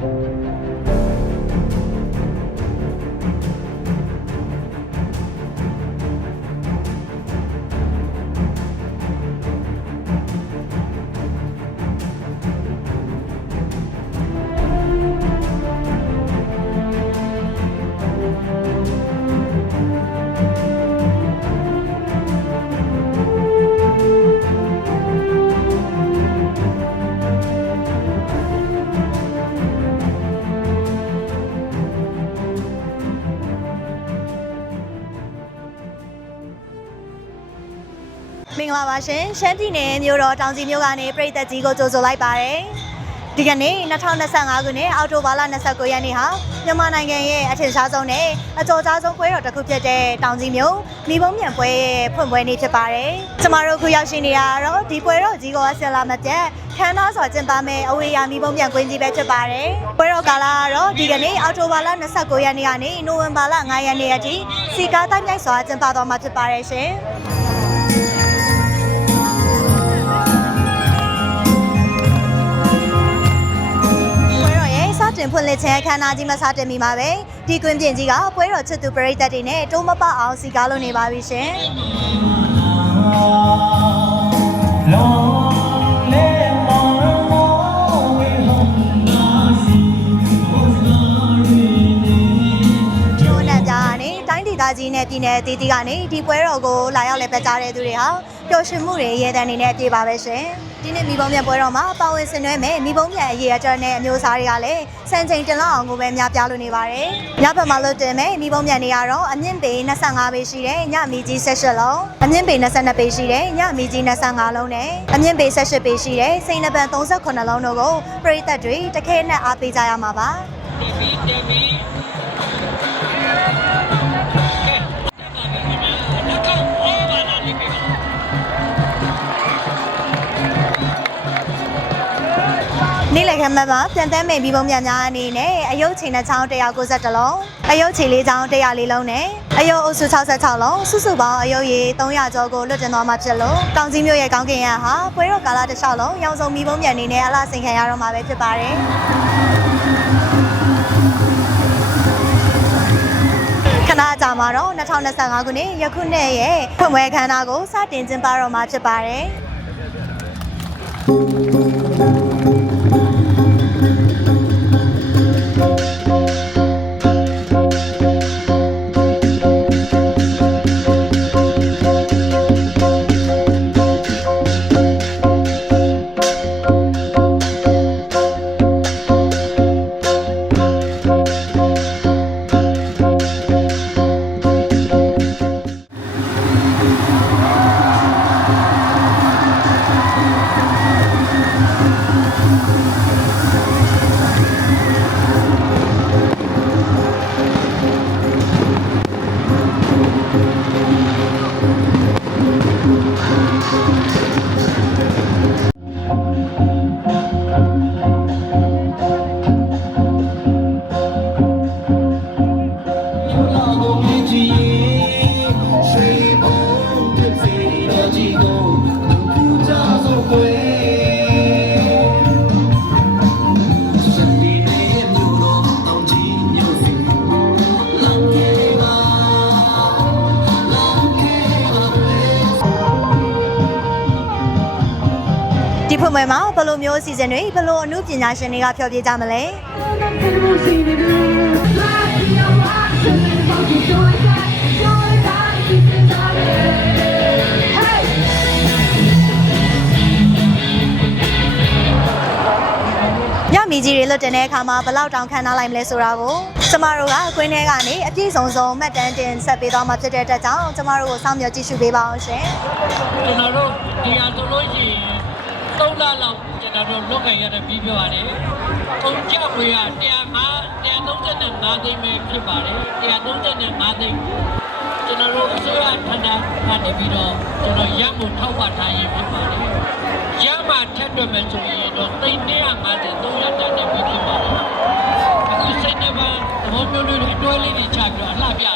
Música မင်္ဂလာပါရှင်ရှမ်းပြည်နယ်မြို့တော်တောင်ကြီးမြို့ကနေပြည်သက်ကြီးကိုကြိုဆိုလိုက်ပါတယ်ဒီကနေ့2025ခုနှစ်အောက်တိုဘာလ29ရက်နေ့ဟာမြန်မာနိုင်ငံရဲ့အထင်ရှားဆုံးနဲ့အကျော်ကြားဆုံးပွဲတော်တစ်ခုဖြစ်တဲ့တောင်ကြီးမြို့မိဘုံမြန်ပွဲရဲ့ဖွင့်ပွဲနေ့ဖြစ်ပါတယ်ကျမတို့ခုရောက်ရှိနေရတော့ဒီပွဲတော်ကြီးကိုအဆက်လာမပြတ်ခမ်းနားစွာကျင်းပမယ်အဝေးရမိဘုံမြန်ကွင်းကြီးပဲဖြစ်ပါတယ်ပွဲတော်ကာလကတော့ဒီကနေ့အောက်တိုဘာလ29ရက်နေ့ကနေနိုဝင်ဘာလ9ရက်နေ့အထိစီကားတိုင်းမြိုက်စွာကျင်းပသွားမှာဖြစ်ပါတယ်ရှင် တော်ရဲ့စတင်ဖွင့်လှစ်ခြင်းအခမ်းအနားကြီးမစတင်မီမှာပဲဒီကွင်းပြင်ကြီးကပွဲတော်ချစ်သူပရိသတ်တွေနဲ့တိုးမပအောင်စီကားလို့နေပါပြီရှင် တိုင်းဒေသကြီးနဲ့ပြည်နယ်အသီးသီးကနေဒီပွဲတော်ကိုလာရောက်လည်ပတ်ကြတဲ့သူတွေဟာပျော်ရွှင်မှုတွေရဲတန်းနေနဲ့ပြေပါပဲရှင်ဒီနေ့မိဘုံမြန်ပွဲတော်မှာပါဝင်ဆင်နွှဲမဲ့မိဘုံမြန်အရေးအကြောင်းနဲ့အမျိုးအစားတွေကလည်းစံချိန်တင်လောက်အောင်ကိုပဲများပြားလို့နေပါတယ်။ညဘက်မှာလွတ်တင်မဲ့မိဘုံမြန်တွေကတော့အမြင့်ပေ25ပေရှိတဲ့ညမီကြီး18လုံးအမြင့်ပေ22ပေရှိတဲ့ညမီကြီး25လုံးနဲ့အမြင့်ပေ18ပေရှိတဲ့စိန်နပန်38လုံးတို့ကိုပရိသတ်တွေတခဲနဲ့အားပေးကြရမှာပါ။ နေ့လည်ခမ်းမမှာပြန်တမ်းမိန်ပြီးပုံများများအနေနဲ့အယုတ်ချိန်နှချောင်း192လုံးအယုတ်ချိန်လေးချောင်း104လုံးနဲ့အယုတ်အုပ်စု66လုံးစုစုပေါင်းအယုတ်ရေ300ကျော်ကိုလွတ်တင်သွားမှာဖြစ်လို့တောင်ကြီးမြို့ရဲ့ကောင်းကင်ရဟာပွဲတော်ကာလတစ်လျှောက်လုံးရောင်စုံမိပုံမြန်အနေနဲ့အလားဆင်ခံရတော့မှာပဲဖြစ်ပါတယ်ခဏကြာမှာတော့2025ခုနှစ်ယခုနှစ်ရဲ့ဖွင့်ပွဲအခမ်းအနားကိုစတင်ကျင်းပတော့မှာဖြစ်ပါတယ် ဖွင့်ပွဲမှာဘယ်လိုမျိုးအစီအစဉ်တွေဘယ်လိုအမှုပညာရှင်တွေကဖျော်ဖြေကြမလဲညမီကြီးတွေလွတ်တင်တဲ့အခါမှာဘယ်လောက်တောင်ခံထားလိုက်မလဲဆိုတာကိုကျမတို့ကကွင်းထဲကနေအပြည့်စုံစုံမှတ်တမ်းတင်ဆက်ပေးသွားမှာဖြစ်တဲ့အတွက်ကြောင့်ကျမတို့ကိုစောင့်မျှော်ကြည့်ရှုပေးပါအောင်ရှင်ကျွန်တော်တို့ဒီဟာဆိုလို့ရှိရင် 3လလောက်ကျွန်တော်တို့လုပ်ခဲ့ရတဲ့ပြီးပြောရတယ်။ကုန်ကြွေက105 135သိန်းပဲဖြစ်ပါတယ်။135သိန်းကျွန်တော်တို့အစိုးရဌာနကနေပြီးတော့ကျွန်တော်ရမှုထောက်ပံ့ထားရင်ဖြစ်ပါတယ်။ရမှထက်တွက်မယ်ဆိုရင်တော့သိန်း150 300တန်နေပြီဖြစ်ပါတယ်။အခုစိတ်နှပါသဘောမျိုးလေးတွေအတွဲလေးတွေချပြီးတော့အလှပြ